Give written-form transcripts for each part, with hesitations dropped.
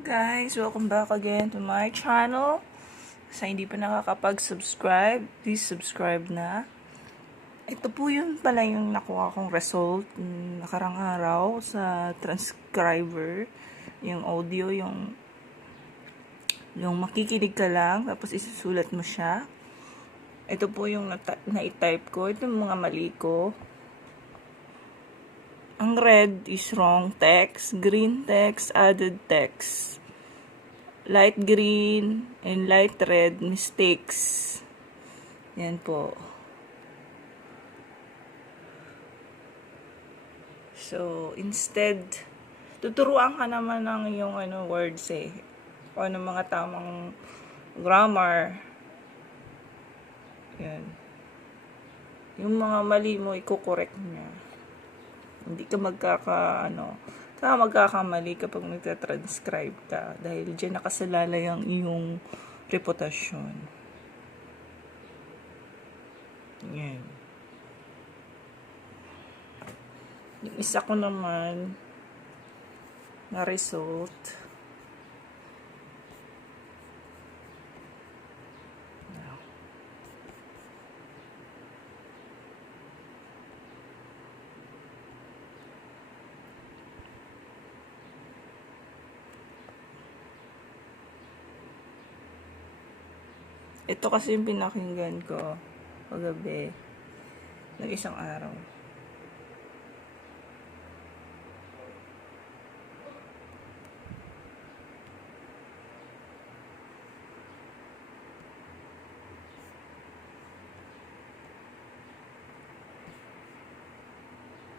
guys! Welcome back again to my channel. Sa hindi pa nakakapag-subscribe, please subscribe na. Ito po yun pala yung nakuha kong result nakarang araw sa Transcriber. Yung audio, yung makikinig ka lang, tapos isusulat mo siya. Ito po yung na-type ko. Ito yung mga mali ko. Ang red is wrong text, green text, added text. Light green and light red, mistakes. Yan po. So, instead, tuturuan ka naman ng yung words kung ano mga tamang grammar. Yan. Yung mga mali mo, i-correct niya. Hindi ka magkakamali kapag nagtatranscribe ka dahil dyan nakasalalay ang iyong reputasyon. Yan. Yung isa ko naman na result, ito kasi yung pinakinggan ko kagabi ng isang araw.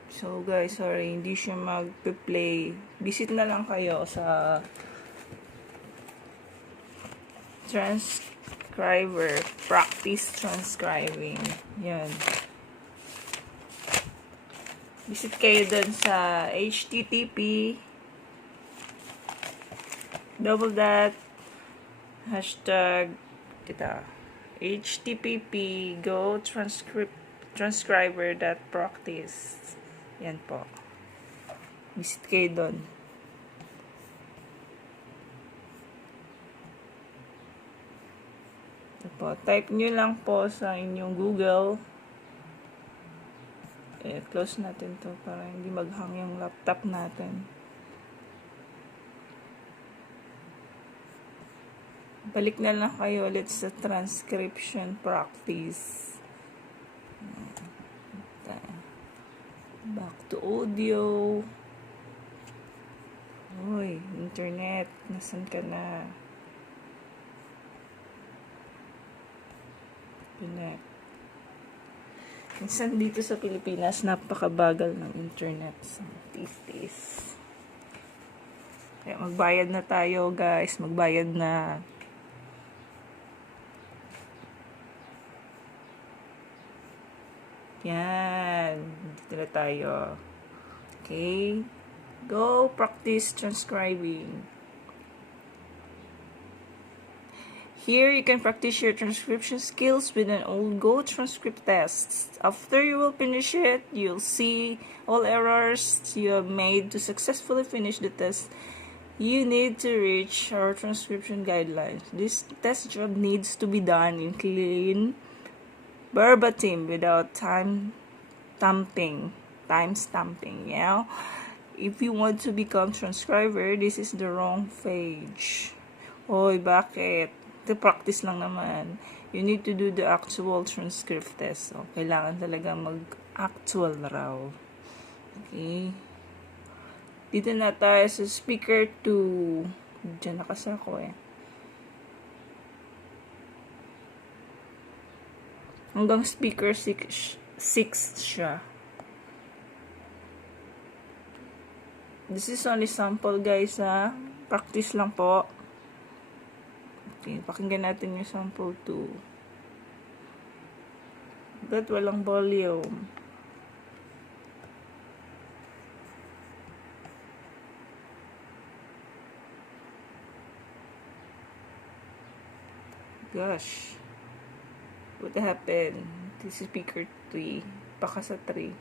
So guys, sorry, hindi siya mag-play. Visit na lang kayo sa Transcriber, practice transcribing. Yan. Visit kayo dun sa http #http go transcriber.practice. Yan po. Visit kayo dun. Po, type nyo lang po sa inyong Google. Close natin to para hindi maghang yung laptop natin. Balik na lang kayo ulit sa transcription practice. Back to audio. Uy, internet. Nasaan ka na? Minsan dito sa Pilipinas, napakabagal ng internet. So, tis. Kaya magbayad na tayo, guys. Magbayad na. Yan. Dito na tayo. Okay. Go practice transcribing. Here, you can practice your transcription skills with an old Go transcript test. After you will finish it, you'll see all errors you have made to successfully finish the test. You need to reach our transcription guidelines. This test job needs to be done in clean, verbatim, without time stamping. Yeah? If you want to become transcriber, this is the wrong page. Oy, bakit? To practice lang naman. You need to do the actual transcript test. So, kailangan talaga mag-actual raw. Okay. Dito na tayo sa speaker 2. Diyan nakasako Hanggang speaker 6 siya. This is only sample, guys, ha. Practice lang po. Okay, pakinggan natin yung sample 2. But walang volume. Gosh. What happened? This is speaker 3. Baka sa 3.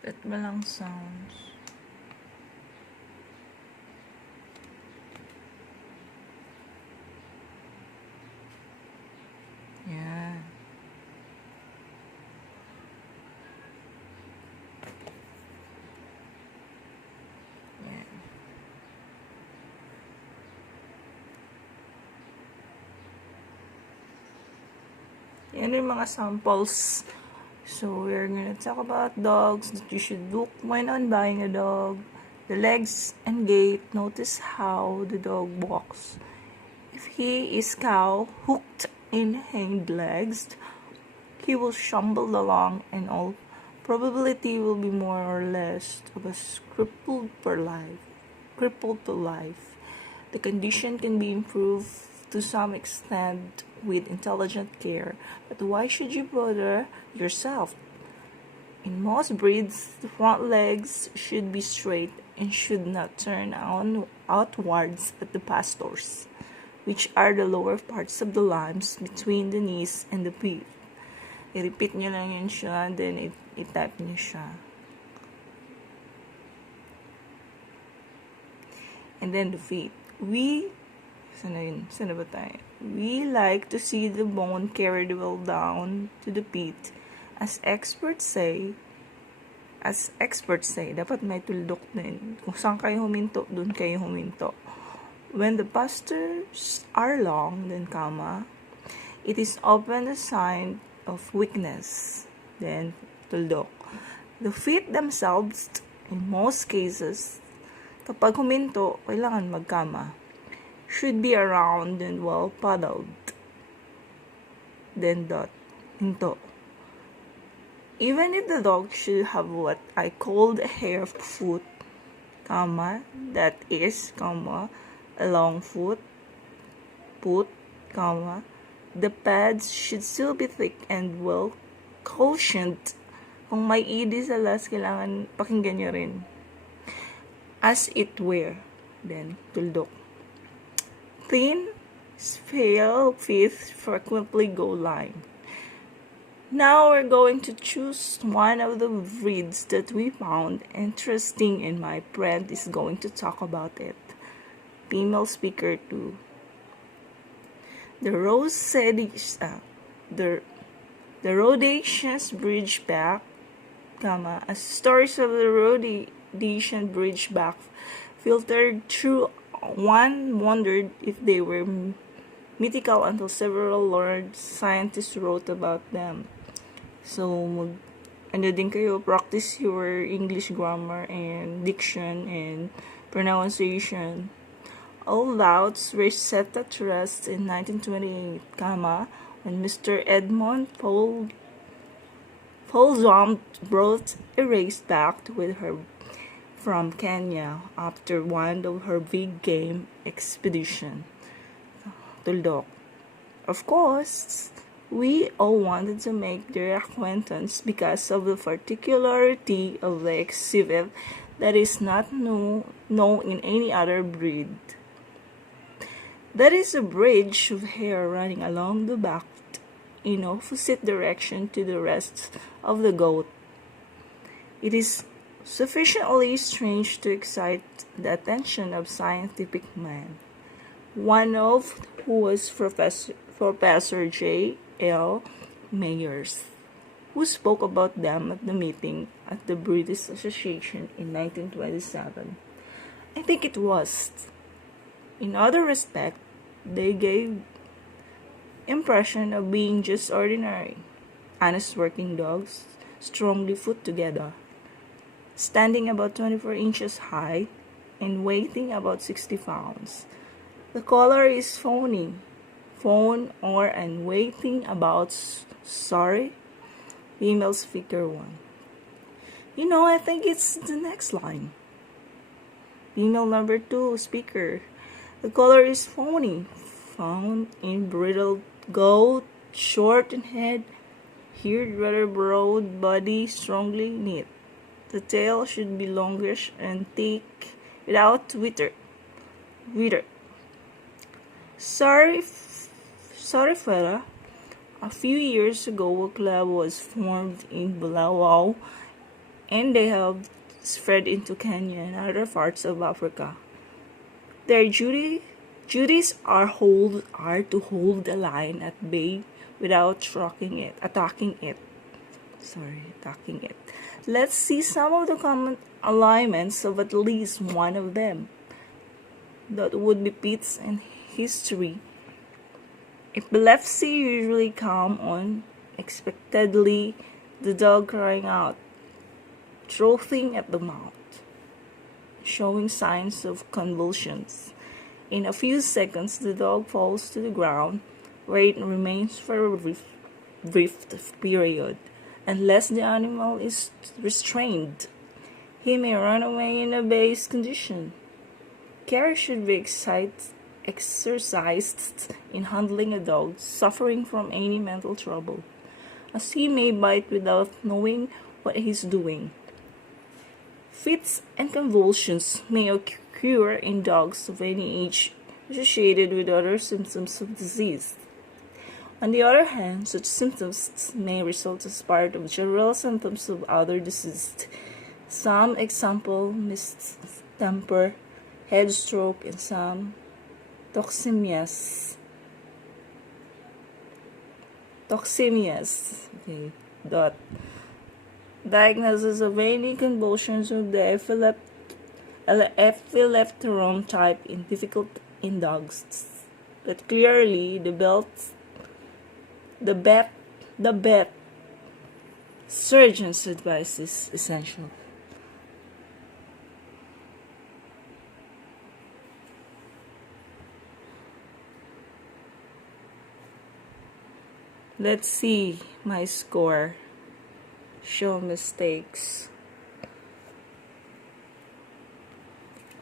Ba't walang sounds? Yan. Yan. Yan yung mga samples. So, we're gonna talk about dogs that you should look when on buying a dog. The legs and gait. Notice how the dog walks. If he is cow hooked in hind legs, he will stumble along and all probability will be more or less of a crippled for life. The condition can be improved to some extent with intelligent care, but why should you bother yourself? In most breeds, the front legs should be straight and should not turn outwards at the pastors, which are the lower parts of the limbs between the knees and the feet. I-repeat nyo lang yun siya, then i-type nyo siya. And then the feet. Sana ba tayo? We like to see the bone carried well down to the feet. As experts say, dapat may tuldok din. Kung saan kayo huminto, dun kayo huminto. When the pastors are long, then it is often a sign of weakness, then tuldok. The feet themselves, in most cases, kapag huminto, kailangan magkama. Should be around and well paddled. Then hinto. Even if the dog should have what I call the hare foot, that is, a long foot, the pads should still be thick and well cushioned. Kung may ED sa last, kailangan pakinggan nyo rin. As it were, then tuldok. Thin, pale feet frequently go lame. Now we're going to choose one of the breeds that we found interesting and my friend is going to talk about it. Female speaker 2. The Rhodesian Bridgeback, as stories of the Rhodesian Bridgeback filtered through, one wondered if they were mythical until several learned scientists wrote about them. So, din kayo, practice your English grammar and diction and pronunciation. All doubts were set at rest in 1928, when Mr. Edmund Folsom brought a race back with her from Kenya after one of her big game expedition. Tuldok. Of course, we all wanted to make their acquaintance because of the particularity of the exhibit that is not known in any other breed. That is a bridge of hair running along the back in opposite direction to the rest of the goat. It is sufficiently strange to excite the attention of scientific men, one of who was Professor J. L. Mayers, who spoke about them at the meeting at the British Association in 1927. I think it was. In other respects, they gave impression of being just ordinary, honest working dogs, strongly put together, standing about 24 inches high and weighing about 60 pounds. The color is fawn and weighing about female speaker 1. I think it's the next line. Female number 2 speaker. The color is fawn in brittle goat, short in head, here rather broad body, strongly knit. The tail should be longish and thick, without wither. Sorry fella. A few years ago, a club was formed in Bulawaw and they have spread into Kenya and other parts of Africa. Their duties are to hold the lion at bay without attacking it. Let's see some of the common alignments of at least one of them. That would be Pete's and history. Epilepsy usually come on unexpectedly, the dog crying out, frothing at the mouth, showing signs of convulsions. In a few seconds, the dog falls to the ground, where it remains for a brief period. Unless the animal is restrained, he may run away in a dazed condition. Care should be exercised in handling a dog suffering from any mental trouble, as he may bite without knowing what he's doing. Fits and convulsions may occur in dogs of any age associated with other symptoms of disease. On the other hand, such symptoms may result as part of general symptoms of other diseases. Some example, mistemper, head stroke, and some toxemias. Okay. Diagnosis of any convulsions of the epilepterome type is difficult in dogs, but clearly the vet surgeon's advice is essential. Let's see my score. Show mistakes.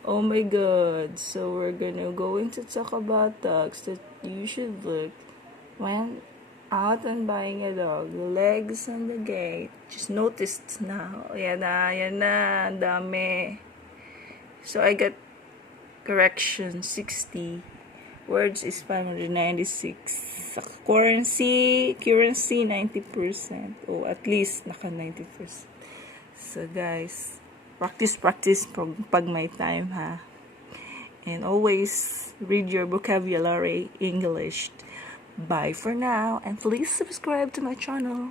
Oh my god, so we're going to talk about dogs that you should look when out and buying a dog. The legs on the gate. Just noticed now. Yan na, dami. So I got correction 60. Words is 596. Currency 90%. Oh, at least naka 90%. So guys, practice pag may time ha. And always read your vocabulary English. Bye for now, and please subscribe to my channel.